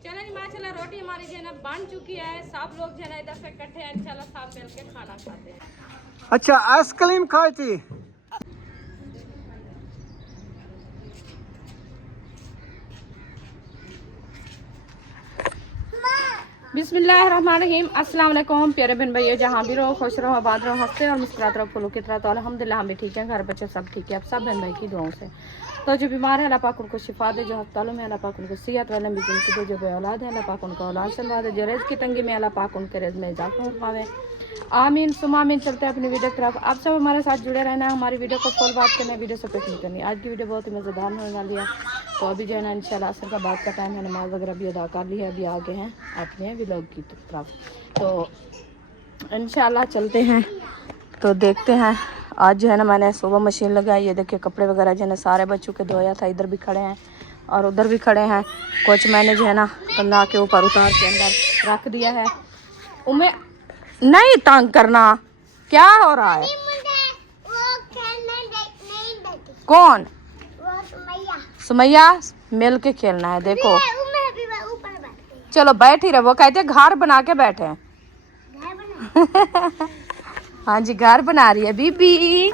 चलो जी माशाल्लाह रोटी हमारी जो है ना बन चुकी है। सब लोग जो है ना इधर से इकट्ठे हैं, इंशाल्लाह साथ मिल के खाना खाते हैं। अच्छा आइसक्रीम खाई थी। बिस्मिल्लाहिर्रहमानिर्रहीम। अस्सलाम वालेकुम प्यारे बहन भैया, जहाँ भी रहो खुश रहो, आबाद रहो, हंसते और मुस्कुराते रहो फूलों की तरह। तो अल्हम्दुलिल्लाह हम भी ठीक हैं, घर बच्चे सब ठीक है। अब सब बहन भाई की दुआओं से। तो जो बीमार है अल्लाह पाक उनको शिफा दे, जो अस्पतालों में अल्लाह पाक उनको सेहत वाले लंबी जिंदगी दे, जो बेऔलाद है अल्लाह पाक उनको औलाद सलवा दे, जो रिज़्क़ की तंगी में अल्लाह पाक उनके रिज़्क़ में इजाफा फरमावे। आमीन सुमा आमीन। चलते हैं अपनी वीडियो की तरफ। आप सब हमारे साथ जुड़े रहना है, हमारी वीडियो को फुल बात करना है, वीडियो से पिक नहीं करनी। आज की वीडियो बहुत ही मज़ेदार होने वाली है। तो अभी जो है ना इंशाल्लाह असर का बात का टाइम है, नमाज वगैरह भी अदा कर ली है, अभी आगे हैं अपने व्लॉग की तरफ। तो इंशाल्लाह चलते हैं, तो देखते हैं। आज जो है ना मैंने सुबह मशीन लगाई है, देखिए कपड़े वगैरह जो है ना सारे बच्चों के धोया था। इधर भी खड़े हैं और उधर भी खड़े हैं। कुछ मैंने जो है ना कंधा के ऊपर उतार के अंदर रख दिया है। उमें नहीं तंग करना, क्या हो रहा है? कौन? सुमैया मिल के खेलना है। देखो चलो बैठ ही रहे, वो कहते घर बना के बैठे हैं। हाँ जी घर बना रही है बीबी।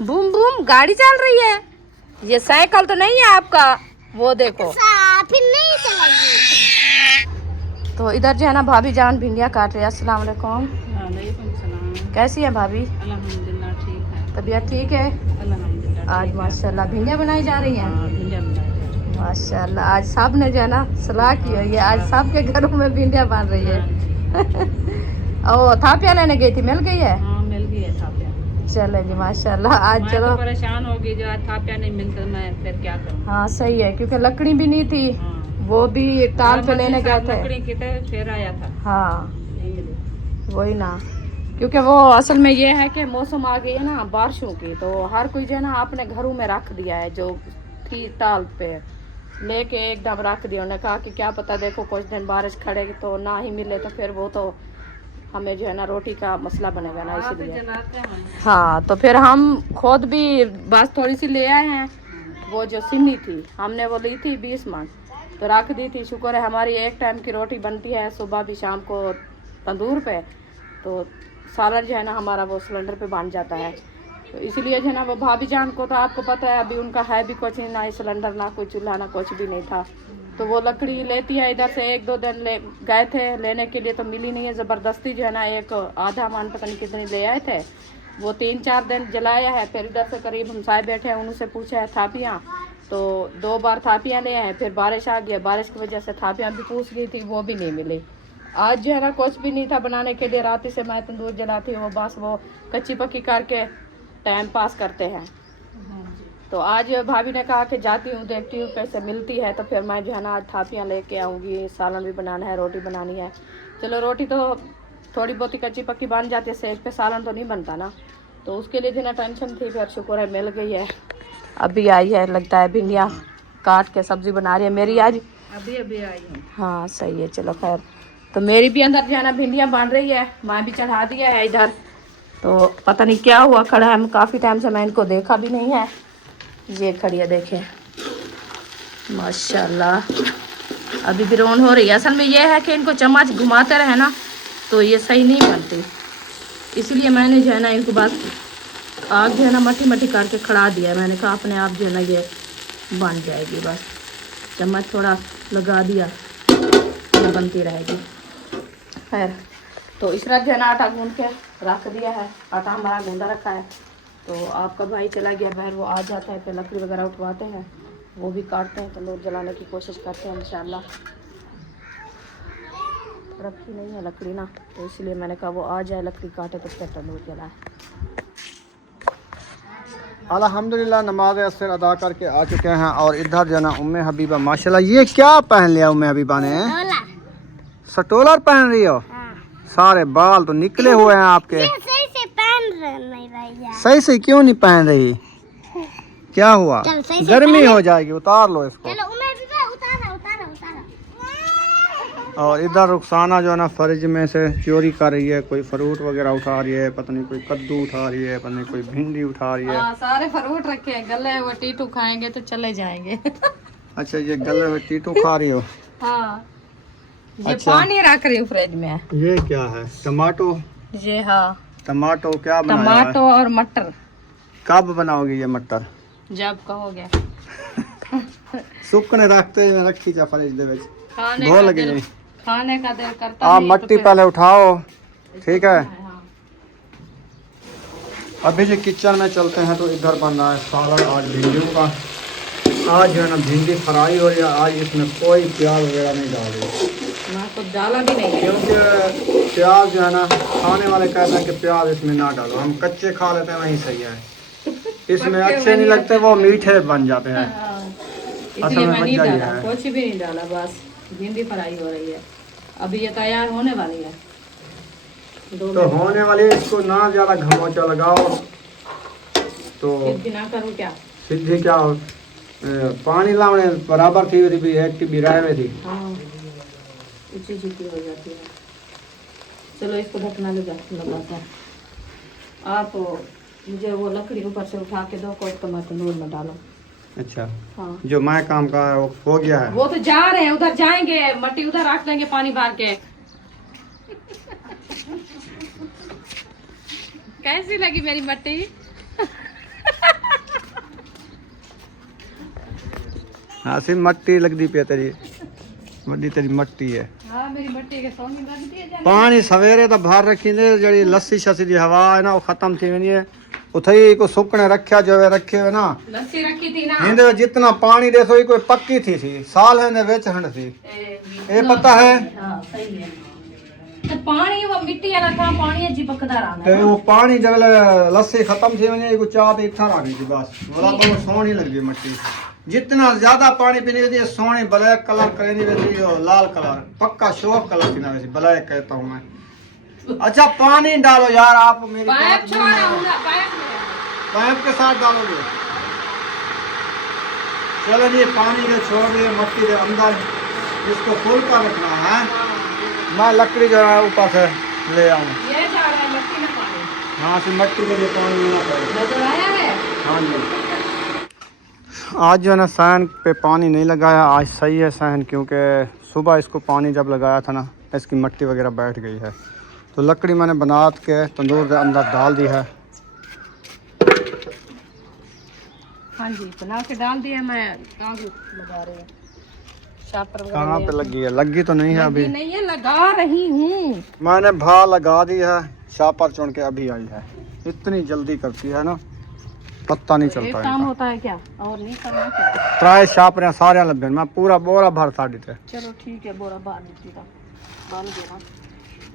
बूम बूम गाड़ी चल रही है। ये साइकिल तो नहीं है आपका, वो देखो फिर नहीं चलेगी। तो इधर जो है ना भाभी जान भिंडिया काट रही है। अस्सलाम वालेकुम। वालेकुम सलाम। कैसी है भाभी? अल्हम्दुलिल्लाह ठीक है। तबीयत ठीक है? अल्हम्दुलिल्लाह आज माशाल्लाह भिंडिया बनाई जा रही हैं। भिंडिया बनाई। माशाल्लाह आज सब ने जो है ना सलाह की हुई है, आज सब के घरों में भिंडिया बन रही है। ओ थापिया लेने गई थी, मिल गई है? हाँ मिल गई है थापिया। चले जी माशाल्लाह। आज मैं चलो तो परेशान हो गई, जो आज थापिया नहीं मिलता मैं फिर क्या करूँ। हाँ सही है, क्योंकि लकड़ी भी नहीं थी। हाँ। वो भी ताल पे लेने गए थे। लकड़ी की तो फिर आया था, हाँ नहीं मिली। वही ना, क्योंकि वो असल में ये है कि मौसम आ गई है ना बारिशों की, तो हर कोई जो है ना अपने घरों में रख दिया है। जो थी ताल पे लेके एकदम रख दिया। उन्होंने कहा कि क्या पता देखो कुछ दिन बारिश खड़ेगी तो ना ही मिले, तो फिर वो तो हमें जो है ना रोटी का मसला बनेगा ना, इसलिए। हाँ तो फिर हम खुद भी बस थोड़ी सी ले आए हैं। वो जो सिन्नी थी हमने वो ली थी 20 मन, तो रख दी थी। शुक्र है हमारी एक टाइम की रोटी बनती है, सुबह भी शाम को तंदूर पे। तो सालन जो है ना हमारा वो सिलेंडर पे बन जाता है। तो इसीलिए जो है ना वो भाभी जान को तो आपको पता है अभी उनका है भी कुछ नहीं, ना ही सिलेंडर ना कोई चूल्हा ना कुछ भी नहीं था। तो वो लकड़ी लेती है इधर से, 1-2 दिन ले गए थे लेने के लिए तो मिली नहीं है। ज़बरदस्ती जो है ना एक आधा मन पता नहीं कितने ले आए थे, वो 3-4 दिन जलाया है। फिर इधर से करीब हम साहब बैठे हैं, उनसे पूछा है थापियाँ, तो 2 बार थापियाँ ले आए। फिर बारिश आ गया, बारिश की वजह से थापियाँ भी पूछ गई थी, वो भी नहीं मिली। आज जो है ना कुछ भी नहीं था बनाने के लिए। रात से मैं तंदूर जलाती हूँ, बस वो कच्ची पक्की करके टाइम पास करते हैं। तो आज भाभी ने कहा कि जाती हूँ देखती हूँ कैसे मिलती है, तो फिर मैं जो है ना आज थापियाँ लेके आऊँगी। सालन भी बनाना है, रोटी बनानी है। चलो रोटी तो थोड़ी बहुत ही कच्ची पक्की बन जाती है, सेज पे सालन तो नहीं बनता ना, तो उसके लिए जो ना टेंशन थी। फिर शुक्र है मिल गई है, अभी आई है। लगता है भिंडियाँ काट के सब्ज़ी बना रही है मेरी आज, अभी अभी आई हूँ। हाँ सही है। चलो खैर, तो मेरी भी अंदर जो है ना भिंडियाँ बन रही है, मैं भी चढ़ा दिया है इधर। तो पता नहीं क्या हुआ खड़ा है, काफ़ी टाइम से मैं इनको देखा भी नहीं है। ये खड़ी है देखें माशाल्लाह, अभी भी रोन हो रही है। असल में ये है कि इनको चम्मच घुमाते रहे ना तो ये सही नहीं बनती, इसलिए मैंने जो है ना इनको बस आग जो है ना मट्टी मट्टी करके खड़ा दिया। मैंने कहा अपने आप जो है ना ये बन जाएगी, बस चम्मच थोड़ा लगा दिया ये बनती रहेगी। खैर तो इस रात जो है ना आटा गूंद के रख दिया है, आटा हमारा गूंदा रखा है। तो आपका भाई चला गया बाहर, वो आ जाता है, फिर लकड़ी वगैरह उठवाते हैं, वो भी काटते हैं, तंदूर जलाने की कोशिश करते हैं इंशाल्लाह। रखी नहीं है लकड़ी ना, तो इसलिए मैंने कहा वो आ जाए लकड़ी काटे तो फिर तंदूर जलाए। अल्हम्दुलिल्लाह नमाज असर अदा करके आ चुके हैं और इधर जो ना उम्मे हबीबा माशाल्लाह ये क्या पहन लिया उम्मे हबीबा ने? स्टोलर पहन रही हो? सारे बाल तो निकले हुए हैं आपके। सही से पहन नहीं रही। सही से क्यों नहीं पहन रही? क्या हुआ? गर्मी हो जाएगी, उतार लो इसको। चलो उतारा उतारा उतारा। और इधर रुखसाना जो है ना फ्रिज में से चोरी कर रही है, कोई फ्रूट वगैरह उठा रही है, पता नहीं कोई कद्दू उठा रही है, पता नहीं कोई भिंडी उठा रही है। सारे फ्रूट रखे हैं, गले वो टीटू खाएंगे तो चले जाएंगे। अच्छा ये गले में टीटू खा रही हो? हाँ ये अच्छा। पानी रख रही हूँ फ्रिज में। ये क्या है? टमाटो? ये हाँ टमाटो क्या बनाया है? टमाटो और मटर। कब बनाओगी ये मटर? जब कहोगे। सुकने रखते हैं रखी जा फ्रिज दे विच खाने धो का लगे दिल नहीं। खाने का दिल करता आप नहीं तो मट्टी फिर- पहले उठाओ, ठीक है। हाँ। अभी जो किचन में चलते हैं तो इधर बन रहा है सालन आज भिंडियों का। आज जो है ना भिंडी फ्राई हो रही है। आज इसमें कोई प्याज वगैरह नहीं डाल रही मैं तो डाला भी नहीं है। क्योंकि प्याज जो है ना खाने वाले कहते हैं कि प्याज इसमें ना डालो, हम कच्चे खा लेते हैं वही सही है। इसमें अच्छे नहीं लगते, वो मीठे बन जाते हैं। हाँ, असल इसलिए में मैं नहीं मजा ही डाला, है। कुछ भी नहीं डाला, बस भिंडी फ्राई हो रही है। अभी ये तैयार होने वाली है। दो तो होने वाली है, इसको ना ज़्यादा घमौचा लगाओ तो मिनट बिना करूँ क्या? सीधी क्या हो, पानी लाने बराबर थी भी एक की बिराए में थी। हाँ ऊँची झुकी हो जाती है। चलो इसको ढकना लगाता है। आप मुझे वो लकड़ी ऊपर से उठा के दो, कोई टमाटर नूर में डालो। अच्छा, हाँ जो मैं काम का है वो हो गया है। वो तो जा रहे हैं, उधर जाएंगे, मट्टी उधर रख देंगे पानी भर के। कैसी लगी मेरी मट्टी? हाँ सिर्फ मट्टी लग दी पे तेरी वड्डी तेरी मट्टी है। हाँ मेरी मट्टी के सोनी लगती है। पानी सवेरे तो बाहर रखी ने जड़ी लस्सी शस्सी दी हवा है ना वो खत्म थी वनी है। उथई को सुकने रखा जो है रखे हुए ना लस्सी रखी थी ना। हिंदे जितना पानी दे सो कोई पक्की थी साल है ने बेच हंड थी। ये पता है? हाँ सही है। तो पानी वो मिट्टी वाला था, पानी है चिपकदा रहा ते है। वो पानी जब लस्सी खत्म थी वनी को चाह तो इतना रखी थी बस। बोला तो सोनी लग गई मट्टी। जितना ज्यादा पानी पीने वैसे सोनी ब्लैक कलर करेनी वैसे लाल कलर पक्का शौक कलर थी ना वैसे ब्लैक कहता हूँ मैं। अच्छा पानी डालो यार आप मेरी पाइप बात छोड़ नहीं है। आऊंगा, पाइप में। पाइप के साथ डालोगे? चलो ये पानी के छोड़ दिए मट्टी के अंदर इसको फुल का रखना है। मैं लकड़ी जो है ऊपर से ले आऊँ। ये जा रहा है मट्टी में पानी। हाँ से मट्टी के लिए पानी लेना पड़ेगा। नजर आया है? हाँ जी। आज जो है ना सहन पे पानी नहीं लगाया, आज सही है सहन, क्योंकि सुबह इसको पानी जब लगाया था ना इसकी मट्टी वगैरह बैठ गई है। तो लकड़ी मैंने बना के तंदूर के अंदर डाल दी है। हाँ जी बना के डाल दिया। मैं कहाँ लगा रही हूँ शापर वगैरह कहाँ ले पे आती लगी है? लगी तो नहीं है हूँ। अभी। लगी नहीं है, लगा रही हूँ। मैंने भा लगा दी है, शापर चुन के अभी आई है। इतनी जल्दी करती है ना पत्ता नहीं एक चलता काम इनका। होता है क्या और नहीं करना क्या? त्राए शापरे सारे लग गए। मैं पूरा बोरा भर साड़ी थे। चलो ठीक है बोरा बाहर निकली था बन गया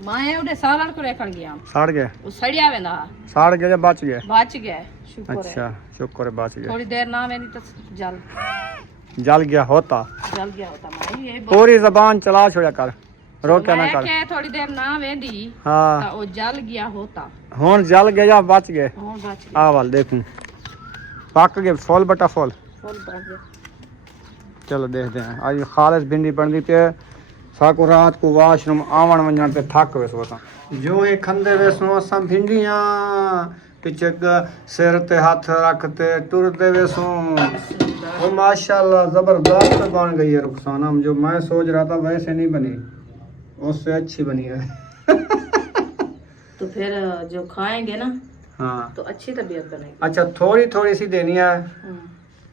माए उड़े सालन को रेखण गया सड़ गए? वो सड़िया वेंदा सड़ गए या बच गए? बच गया शुक्र है। अच्छा शुक्र है बच गए। थोड़ी देर ना वेंदी तो जल जल गया होता। जल गया होता माई ये पूरी जबान चला छोड़ा कर, रोके ना कर। के थोड़ी देर ना वेंदी हाँ तो वो जल गया होता। हुन जल गए या बच गए? हाँ बच गया। आ वाल देखूं पक गए फॉल बटा फॉल। फुल बच गया। चलो देखते हैं। आज खालिस भिंडी बन दी पे साको रात को वाशरूम आवन वंजन पे थक वेसो असां जो ही खंदे वेसो असां भिंडियां पिचक सिर ते हाथ रखते टुरते वेसो। वो माशाल्लाह जबरदस्त बन गई है रुखसाना। जो मैं सोच रहा था वैसे नहीं बनी, उससे अच्छी बनी है। तो फिर जो खाएंगे ना हाँ तो अच्छी तबीयत बनेगी। अच्छा थोड़ी थोड़ी सी देनी है, हम्म,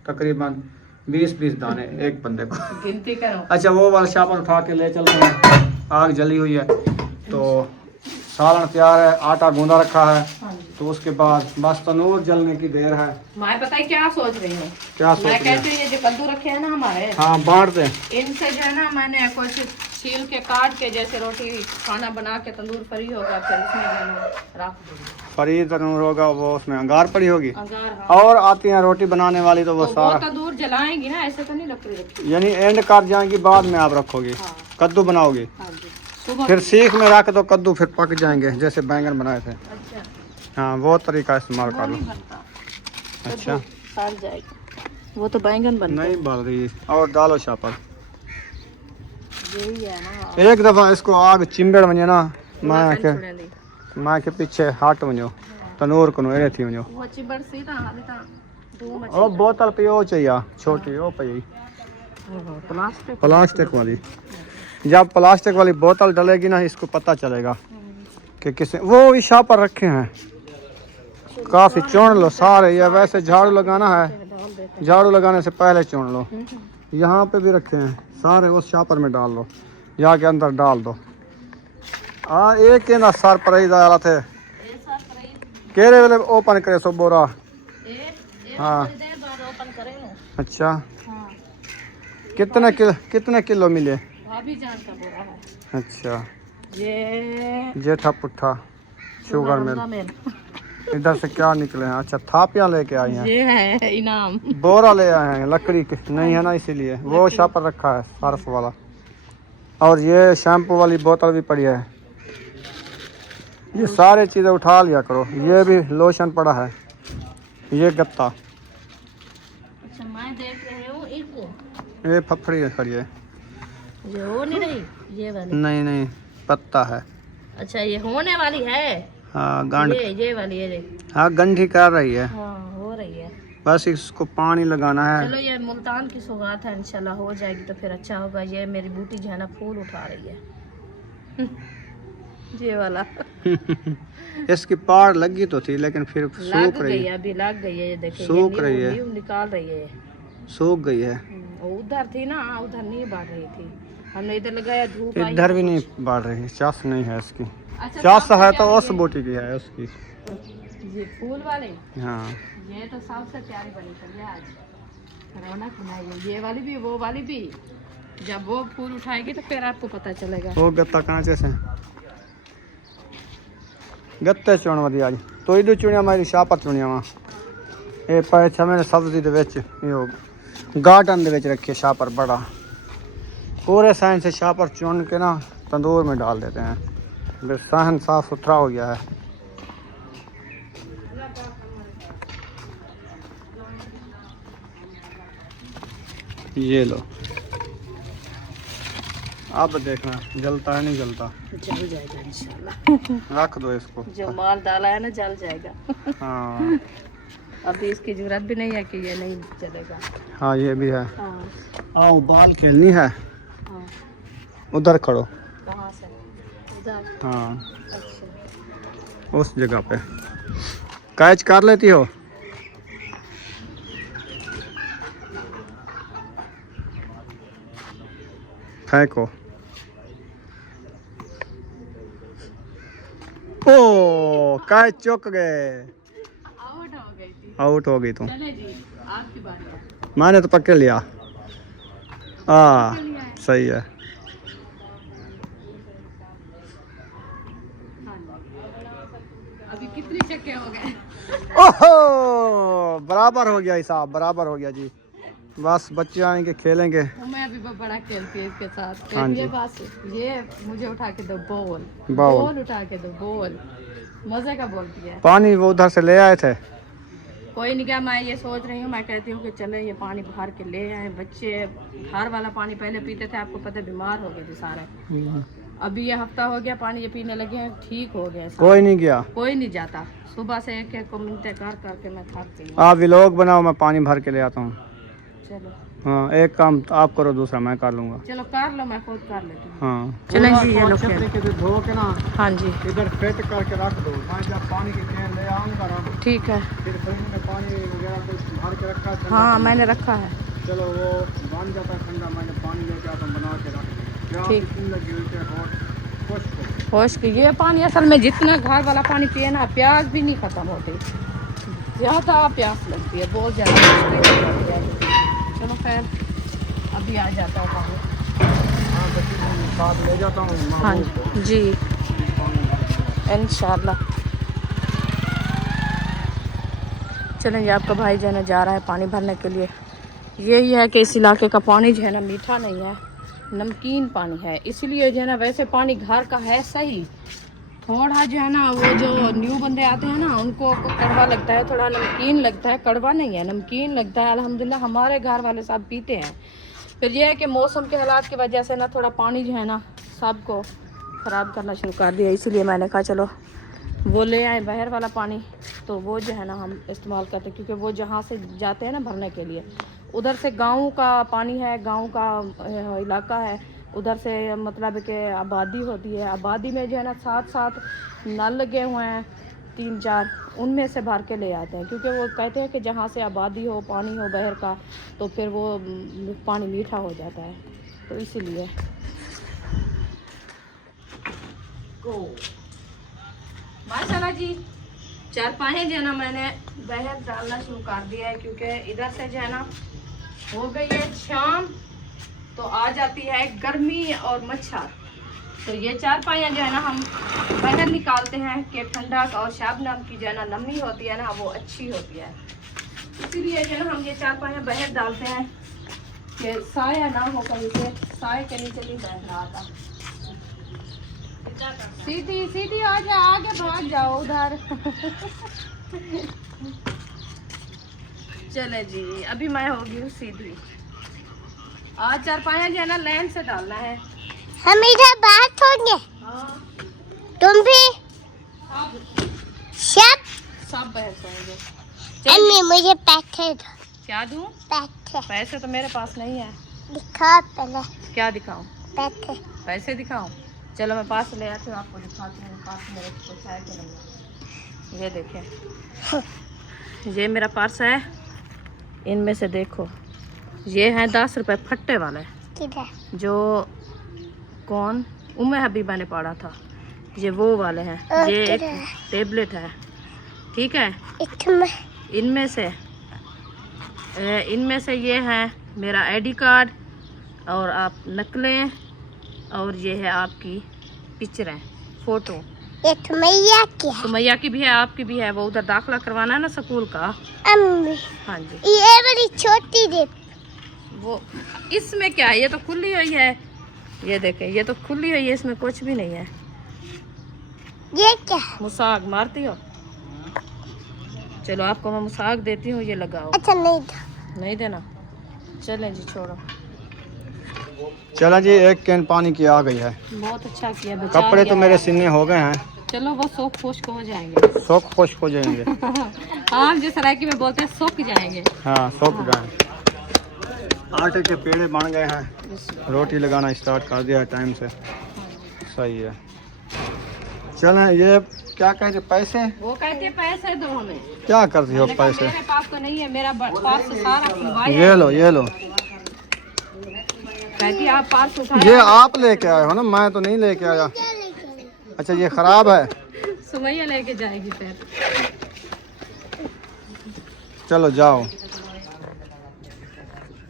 तकरीबन 20-20 दाने एक बंदे को। गिनती करो। अच्छा वो वाला शापर उठा के ले चलते हैं। आग जली हुई है तो सालन तैयार है, आटा गूंदा रखा है। हाँ जी तो उसके बाद बस तनूर जलने की देर है। मैं पता है क्या सोच रही हूँ? क्या सोच मैं रहे कहती हैं? हूँ ये जो कद्दू रखे हैं ना हमारे, हाँ बांट दें। इनसे जो है ना मैंने कुछ छील के काट के जैसे रोटी खाना बना के तंदूर फ्री होगा फिर उसमें जो है ना रख दूंगी। फरी तनूर होगा वो, उसमें अंगार पड़ी होगी। अगर हाँ और आती हैं रोटी बनाने वाली तो वो तो वो सारा तंदूर जलाएंगी ना, ऐसे तो नहीं लकड़ी रखी। यानी एंड कर जाएंगी बाद में आप रखोगी। हाँ कद्दू बनाओगी हाँ जी सुबह। फिर सीख में रख दो कद्दू, फिर पक जाएंगे जैसे बैंगन बनाए थे। अच्छा हाँ वो तरीका इस्तेमाल वो कर लो। नहीं बनता। अच्छा साल जाएगा वो तो बैंगन बनता नहीं बल रही। और डालो शापर। यही है ना। एक दफा इसको आग चिंबड़ वञे ना मैं के छोड़े दी। मां के पीछे हट वञो तनूर को एड़े थी वञो। वो चिबड़ सी था हाले था दो ओ बोतल पियो चाहिए छोटी ओ पई प्लास्टिक प्लास्टिक वाली। जब प्लास्टिक वाली बोतल डलेगी ना, इसको पता चलेगा कि किसे वो भी शाह पर रखे हैं। काफ़ी चुन लो सारे, ये वैसे झाड़ू लगाना है, डाल देते झाड़ू लगाने से पहले चुन लो। यहाँ पे भी रखे हैं सारे, उस शापर में डाल लो, जाके अंदर डाल दो। हाँ एक के ना सर पर ही डाला थे केरे वाले ओपन करे सो बोरा। हाँ अच्छा, कितने किलो मिले? भाभी जान का बोरा है। अच्छा ये जेठा पुट्ठा शुगर मिल। इधर से क्या निकले हैं? अच्छा थापियाँ लेके आई हैं, ये है इनाम। बोरा ले आए हैं, लकड़ी की नहीं है ना इसीलिए। वो शापर रखा है सर्फ वाला, और ये शैम्पू वाली बोतल भी पड़ी है। ये सारे चीज़ें उठा लिया करो। ये भी लोशन पड़ा है, ये गत्ता, अच्छा मैं देख रही हूँ एक ये फफड़ी है खड़ी है। ये हो नहीं रही, ये वाली नहीं नहीं पत्ता है। अच्छा ये होने वाली है। हाँ गांठ, ये वाली है देख। हाँ गंठी कर रही है, हाँ हो रही है। बस इसको पानी लगाना है। चलो ये मुल्तान की सौगात है, इंशाल्लाह हो जाएगी तो फिर अच्छा होगा। ये मेरी बूटी जो है ना फूल उठा रही है। ये वाला इसकी पार लगी तो थी लेकिन फिर लग सूख रही गई है, है, अभी लग गई है। ये देखिए सूख रही है, नींव निकाल रही है। सूख गई है। वो उधर थी ना, उधर नहीं बढ़ रही थी, हमने इधर लगाया धूप आई। इधर भी नहीं बढ़ रही, चास नहीं है इसकी। अच्छा, चास सबसे है तो प्यारी उस बूटी की है उसकी। ये फूल वाले, हाँ ये तो सबसे प्यारी बनी चलिए आज रौनक बनाई। ये वाली भी, वो वाली भी, जब वो फूल उठाएगी तो फिर आपको पता चलेगा। वो गत्ता कांचे से गत्ते चुन वधी आज तो इधर चुनिया मेरी शापर चुनिया वहाँ ये पैसा मैंने सब्जी दे विच यो गार्डन दे विच रखी शापर बड़ा। पूरे सहन से शापर चुन के ना तंदूर में डाल देते हैं, बस सहन साफ सुथरा हो गया है। ये लो, अब देखना जलता है नहीं जलता। जल जाएगा इंशाल्लाह। रख दो इसको। जो माल डाला है ना जल जाएगा। हाँ अभी इसकी जरूरत भी नहीं है कि ये नहीं चलेगा। हाँ ये भी है। हाँ आओ बाल खेलनी है, हाँ। उधर खड़ो। कहाँ से? उधर। हाँ अच्छा उस जगह पे कैच कर लेती हो। फेंको। ओ कैच चुक गए, आउट हो गई थी। आउट हो गई तुम। चले जी आपकी बारी है। मैंने तो पकड़ लिया। सही है। अभी कितने चक्के हो गए? ओहो बराबर हो गया हिसाब, बराबर हो गया जी। बस बच्चे आएंगे खेलेंगे। मैं अभी बड़ा खेलती है इसके साथ। हाँ ये जी। बस ये मुझे उठा के दो बॉल, बॉल। बॉल उठा के दो बॉल, मजे का बोलती है। पानी वो उधर से ले आए थे। कोई नहीं, क्या मैं ये सोच रही हूँ, मैं कहती हूँ कि चले ये पानी भर के ले आए। बच्चे बाहर वाला पानी पहले पीते थे, आपको पता है बीमार हो गए थे सारे। अभी ये हफ्ता हो गया पानी ये पीने लगे हैं, ठीक हो गया। कोई नहीं गया, कोई नहीं जाता। सुबह से एक एक को मिनटें कर करके मैं थक गई हूँ। आप व्लॉग बनाओ, मैं पानी भर के ले आता हूँ। चलो हाँ एक काम आप करो, दूसरा मैं कर लूँगा। चलो कर लो, मैं खुद कर लेती हूँ। हाँ चलो जी ये लो छतरी के धो के ना हाँ जी इधर फिट करके रख दो। मैं जब पानी की कैन ले आऊँगा ना, ठीक है। फिर फ्रिज में पानी वगैरह कुछ भर के रखा है ठंडा हाँ पानी। मैंने रखा है। चलो वो बन जाता है ठंडा, मैंने पानी लेके आता हूँ बना के रख। ठीक। लगी हुई है और खुश होश की ये पानी असल में जितना घर वाला पानी पिए ना, प्यास भी नहीं खत्म होती, ज़्यादा प्यास लगती है, बहुत ज़्यादा मुश्किल हो जाती है। चलो खैर अभी आ जाता है पानी। साथ ले जाता हूँ हाँ महबूब को। जी इंशाल्लाह। चलेंगे, आपका भाई जो है ना जा रहा है पानी भरने के लिए। यही है कि इस इलाके का पानी जो है ना मीठा नहीं है, नमकीन पानी है। इसलिए जो है ना, वैसे पानी घर का है सही, थोड़ा जो है ना वो जो न्यू बंदे आते हैं ना उनको कड़वा लगता है, थोड़ा नमकीन लगता है। कड़वा नहीं है, नमकीन लगता है। अल्हम्दुलिल्लाह हमारे घर वाले सब पीते हैं। फिर ये है कि मौसम के हालात की वजह से ना थोड़ा पानी जो है ना सबको ख़राब करना शुरू कर दिया। इसलिए मैंने कहा चलो वो ले आए बाहर वाला पानी, तो वो जो है ना हम इस्तेमाल करते हैं, क्योंकि वो जहाँ से जाते हैं ना भरने के लिए उधर से गांव का पानी है, गांव का इलाका है, उधर से मतलब कि आबादी होती है। आबादी में जो है ना 7-7 नल लगे हुए हैं, 3-4, उनमें से भर के ले आते हैं, क्योंकि वो कहते हैं कि जहाँ से आबादी हो, पानी हो बहर का, तो फिर वो पानी मीठा हो जाता है, तो इसीलिए। माशाल्लाह जी, चारपाई जो है ना मैंने बहर डालना शुरू कर दिया है, क्योंकि इधर से जो है ना हो गई है शाम, तो आ जाती है गर्मी और मच्छर। तो ये चारपाइयाँ जो है ना हम बाहर निकालते हैं कि ठंडक और शबनम की जो है ना नमी होती है ना वो अच्छी होती है, इसीलिए जो है ना हम ये चारपाइयाँ बाहर डालते हैं कि साया ना हो कहीं से, साए के नीचे नहीं बैठ रहा था। सीधी सीधी आ जा, आगे भाग जाओ उधर। चले जी, अभी मैं होगी हूँ सीधी। आज चारपाइयाँ जो है ना लाइन से डालना है। हम इधर बात होंगे, हाँ, तुम भी सब बहस होंगे। अम्मी मुझे पैसे दो। क्या दूँ? पैसे पैसे तो मेरे पास नहीं है। दिखाओ पहले। क्या दिखाऊं? पैसे पैसे दिखाऊं? चलो मैं पास ले आती हूँ, आपको दिखाती हूँ पास मेरे कुछ है कि नहीं। ये देखिए, ये मेरा पर्स है, इनमें से देखो ये हैं 10 रुपए फट्टे वाले, किधर? जो कौन उम्मे हबीबा ने पढ़ा था, ये वो वाले हैं। ये एक टेबलेट है, ठीक है। इनमें से ये है मेरा आईडी कार्ड, और आप नकलें, और ये है आपकी पिक्चरें, फ़ोटो। ये सुमैया की है। सुमैया की भी है, आपकी भी है। वो उधर दाखिला करवाना है ना स्कूल का। अम्मी हाँ जी। ये बड़ी छोटी दे। वो इसमें क्या है, ये तो खुली हुई है, ये देखें, ये तो खुली हुई है, इसमें कुछ भी नहीं है। ये क्या है? मुसाक मारती हो? चलो आपको मैं मुसाक देती हूँ, ये लगाओ। अच्छा नहीं दो। नहीं देना? चलें जी, छोड़ो। चला जी, एक कैन पानी की आ गई है। बहुत अच्छा किया, बचा कपड़े लिया तो मेरे है। सीने हो गए हैं। चलो वो सूख खुश्क हो जाएंगे। सूख खुश्क हो जाएंगे। हाँ, जिस सरायकी में बोलते हैं सूख जाएंगे। हाँ, सूख गए। आटे के पेड़े बन गए हैं, रोटी लगाना स्टार्ट कर दिया है टाइम से। सही है। चलें, ये क्या कहते पैसे? वो कहते हैं पैसे दो हमें। क्या करती हो मैंने कहा, पैसे? मेरे पास तो नहीं है, मेरा पास तो सारा खुलवाया ये है। लो, ये लो। कहती आप पास उठाया। ये आप लेके आए हो ना, मैं तो नहीं लेके आया। अच्छा, ये खराब है। सुमैया लेके जाएगी फिर। चलो जाओ।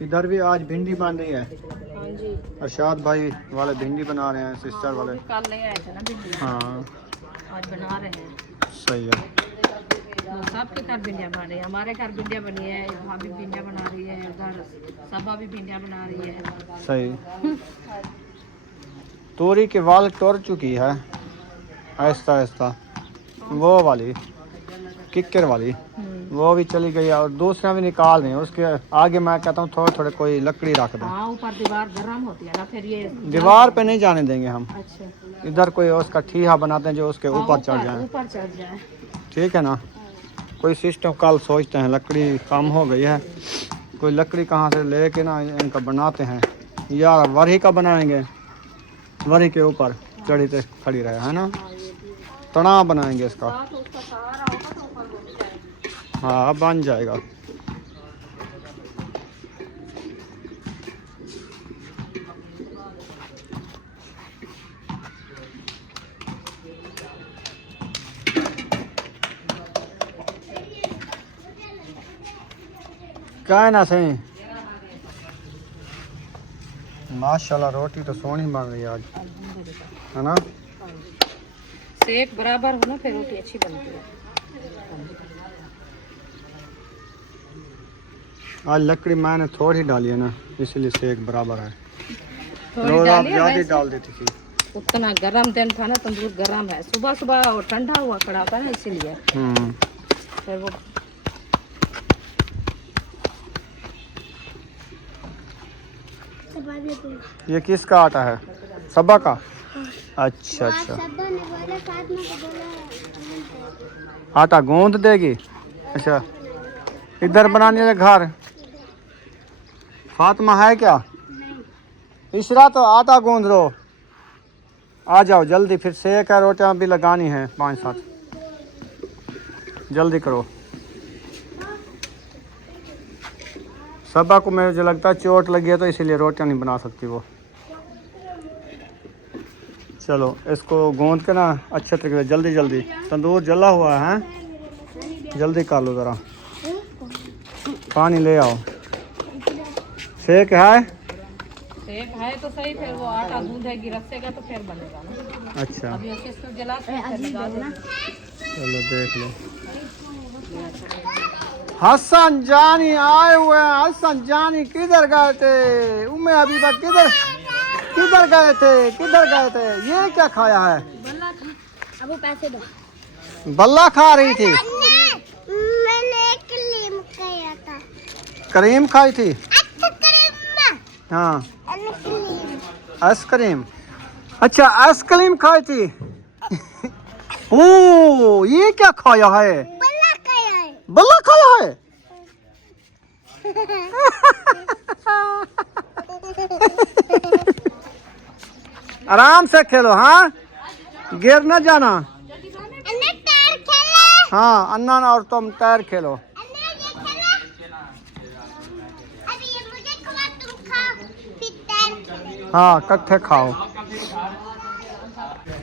इधर भी आज भिंडी बन रही है। हाँ जी, अरशाद भाई वाले भिंडी बना रहे हैं, सिस्टर वाले। कल ले आए थे ना भिंडी, हाँ, आज बना रहे हैं। सही है। सबके घर भिंडियाँ बन रही है, हमारे घर भिंडियाँ बनी है, भाभी भिंडियाँ बना रही है, उधर सबा भी भिंडियाँ बना रही है। सही। तोरी के वाल तोड़ चुकी है आहिस्ता आहिस्ता, वो वाली किक्कर वाली वो भी चली गई, और दूसरा भी निकाल रहे हैं। उसके आगे मैं कहता हूँ थोड़े थोड़े कोई लकड़ी रख दें। हाँ, ऊपर दीवार गर्म होती है ना, फिर ये दीवार पे नहीं जाने देंगे हम। अच्छा, इधर कोई उसका ठीहा बनाते हैं जो उसके हाँ, ऊपर चढ़ जाए। ऊपर चढ़ जाए। ठीक है ना, कोई सिस्टम कल सोचते हैं। लकड़ी कम हो गई है, कोई लकड़ी कहाँ से लेके ना इनका बनाते हैं, या वरी का बनाएंगे, वरी के ऊपर चढ़ी ते खड़ी रहे, है ना। तनाव बनाएंगे इसका। तो उसका सहारा होगा तो ऊपर वो भी जाएगा। हाँ, बन जाएगा। क्या है ना सही। माशाल्लाह, रोटी तो सोनी बन रही है आज, है ना। सेक बराबर हो ना, फिर रोटी अच्छी बनती है। आज लकड़ी मैंने थोड़ी डाली है ना, इसलिए सेक बराबर है। थोड़ी रोज आप डाली है, ज़्यादा वैसे डाल देती थी। उतना गर्म दिन था ना, तंदूर गर्म है, सुबह सुबह और ठंडा हुआ खड़ा था ना, इसीलिए फिर वो। ये किसका आटा है? सबा का? अच्छा अच्छा, आटा गूंद देगी। अच्छा, इधर बनाने का घर। फातिमा है क्या? इशरा तो आटा गूंद लो। आ जाओ जल्दी, फिर सेक है, रोटियां भी लगानी है 5-7। जल्दी करो। सबा को मुझे लगता है चोट लगी है तो इसीलिए रोटियां नहीं बना सकती वो। चलो इसको गूंद के ना अच्छे तरीके से जल्दी जल्दी, तंदूर जला हुआ है, जल्दी कर लो ज़रा। पानी ले आओ। सेक है? सेक है तो सही, फिर वो आटा गूंदेगी रसेगा तो फिर बनेगा ना। अच्छा अभी ऐसे इसको जला के फिर लगा देना। चलो देख लो। हसन जानी आए हुए हैं। हसन जानी किधर गए थे? उम्मे हबीबा किधर किधर गए थे? किधर गए थे? ये क्या खाया है? अब पैसे दो। बल्ला खा रही थी? मैंने क्रीम खाया था। करीम खाई थी? अच्छा क्रीम। हाँ क्रीम। आइसक्रीम। अच्छा आइसक्रीम खाई थी। ओ ये क्या खाया है? बल्ला खाया है। बल्ला खाया है? आराम से खेलो, हाँ गिर न जाना। अन्ना टायर खेला। हाँ अन्ना और तुम टायर खेलो। अन्ना ये खेला। अरे ये मुझे खवा, तुम खाओ फिर टायर खेलो। हाँ इकट्ठे खाओ।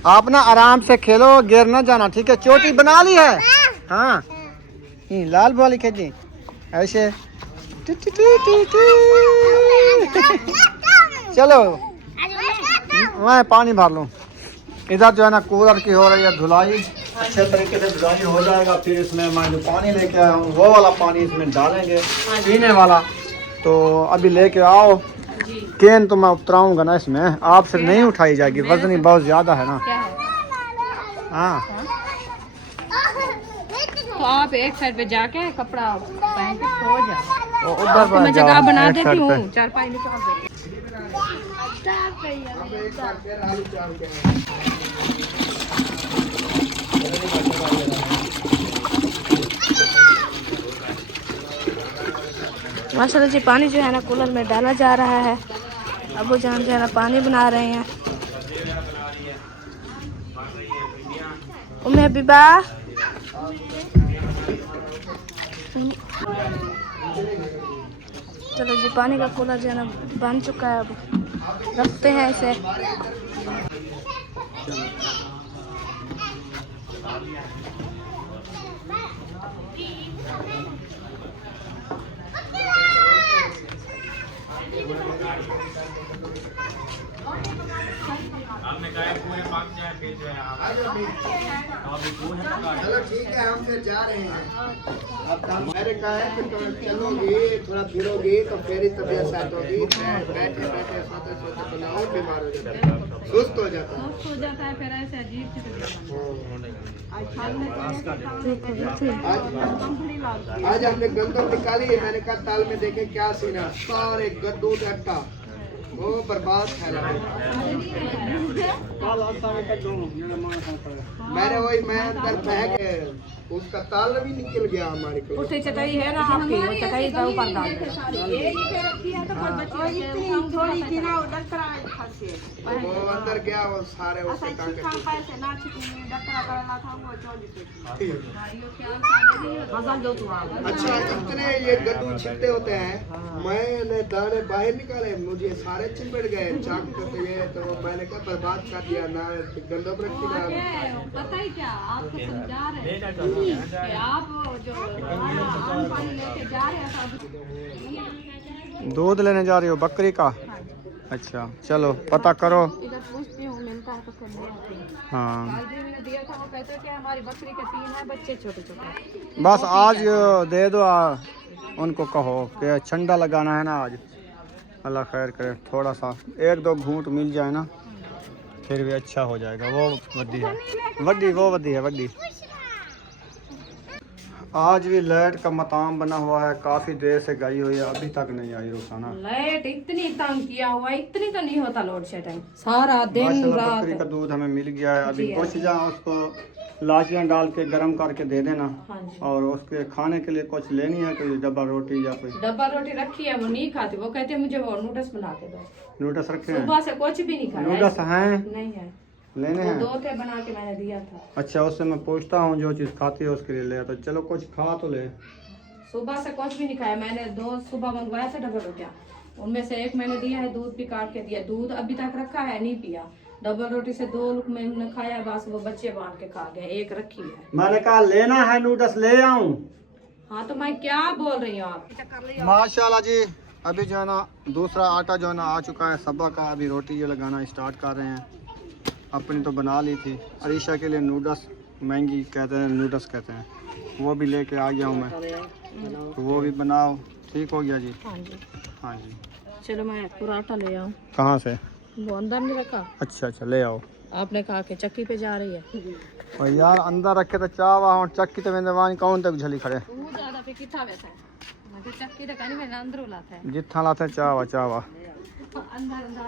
आप ना आराम से खेलो, गिर न जाना, ठीक है? चोटी बना ली है? हाँ ये लाल वाली खेजी ऐसे। चलो मैं पानी भर लूँ। इधर जो है ना कूलर की हो रही है धुलाई, अच्छे तरीके से धुलाई हो जाएगा। फिर इसमें मैं जो पानी लेके आया हूँ वो वाला पानी इसमें डालेंगे, पीने वाला। तो अभी लेके आओ। केन तो मैं उतराऊंगा ना इसमें, आपसे नहीं उठाई जाएगी, वजन ही बहुत ज़्यादा है ना। हाँ तो आप एक साइड पे जाके कपड़ा पहन के सो जाओ। उधर तो मैं जाओ, जगह बना एक देती साइड पे। हूँ, चारपाई निकाल देती हूँ। माशाल्लाह जी पानी जो है ना कूलर में डाला जा रहा है। अबू जान जो है ना पानी बना रहे हैं। उम्मे हबीबा चलो जी पानी का कूलर जो है ना बन चुका है। अब रखते हैं इसे। चलो ठीक है हम फिर जा रहे हैं। अब मैंने कहा है कि तुम चलोगी थोड़ा फिरोगी तो फिर ही तबीयत सेट होगी। बैठे बैठे सोते सोते तो और बीमार हो जाता है, सुस्त हो जाता है। हो जाता है फिर ऐसे अजीब सी आज हमने गंदम निकाली, मैंने कहा ताल में देखे क्या सीना, सारे गद्दू डट्टा वो बर्बाद फैला। मैंने वही मैं अंदर बह गए, उसका ताल भी निकल गया हमारे को। उठे चटाई है ना आपकी, वो चटाई का ऊपर डाल दो। वो अंदर गया वो सारे उसके टांगे। अच्छा इतने ये गद्दू छिपते होते हैं, मैंने दाने बाहर निकाले, मुझे सारे चिपट गए चाकू करते हुए। तो मैंने कहा बर्बाद कर दिया ना, गंदम रख दिया। पता ही क्या आपको समझा रहे हैं कि आप जो आम पानी लेके जा रहे हैं। दूध लेने जा रही हो बकरी का? अच्छा चलो पता करो। इधर पूछती हूँ मिलता है तो फिर ले आती हूँ। हाँ मैंने दिया था, वो कहते हैं कि हमारी बकरी के 3 है बच्चे छोटे छोटे। बस आज दे दो, उनको कहो कि ठंडा लगाना है ना आज। अल्लाह खैर करे, थोड़ा सा 1-2 घूंट मिल जाए ना फिर भी अच्छा हो जाएगा। वो वड्डी है, वड्डी वो वड्डी है वड्डी। आज भी लाइट का मताम बना हुआ है, काफी देर से गई हुई है, अभी तक नहीं आई रुखसाना। लाइट इतनी तंग किया हुआ, इतनी तो नहीं होता लोड शेडिंग, सारा दिन माशाल्लाह रात। बकरी का दूध हमें मिल गया है। अभी जी, कुछ जहाँ उसको लाचियाँ डाल के गर्म करके दे देना, हाँ जी। और उसके खाने के लिए कुछ लेनी है, कोई डब्बा रोटी या कोई डब्बा रोटी रखी है, वो नहीं खाती, वो कहते हैं मुझे वो नूडल्स बना के दो। नूडल्स रखे हैं? सुबह से कुछ भी नहीं खाया। नूडल्स हैं? नहीं है, लेने वो हैं? 2 थे बना के मैंने दिया था। अच्छा, उससे मैं पूछता हूँ, जो चीज़ खाती है उसके लिए ले आता। चलो कुछ खा तो ले। सुबह से कुछ भी नहीं खाया मैंने, 2 सुबह मंगवाया था डबल रोटियाँ, उनमें से एक मैंने दिया है, दूध भी काट के दिया, दूध अभी तक रखा है, नहीं पिया। डबल रोटी से 2 लुक मैंने खाया, बस वो बच्चे बांध के खा गए, एक रखी है। मैंने कहा लेना है नूडल्स, ले आऊं? हाँ तो मैं क्या बोल रही हूँ आप। माशाल्लाह जी, अभी जो है ना दूसरा आटा जो है ना आ चुका है सबा का। अभी रोटी ये लगाना स्टार्ट कर रहे हैं। अपनी तो बना ली थी, अरीशा के लिए नूडल्स, मैगी कहते हैं, नूडल्स कहते हैं, वो भी लेके आ गया हूँ मैं, तो वो भी बनाओ। ठीक हो गया जी? हाँ जी, हाँ जी। चलो मैं पूरा आटा ले आऊँ। कहाँ से? वो अंदर नहीं रखा, अच्छा अच्छा, ले आओ। आपने कहा कि चक्की पे जा रही है। और यार अंदर रखे तो चावा और चक्की तो मैंने वहाँ कौन तक झली खड़े, तू ज्यादा पे कितना वैसा है, मैं तो चक्की तो कहनी मैंने अंदर लाता है, जितना लाते चावा चावा। अंदर अंदर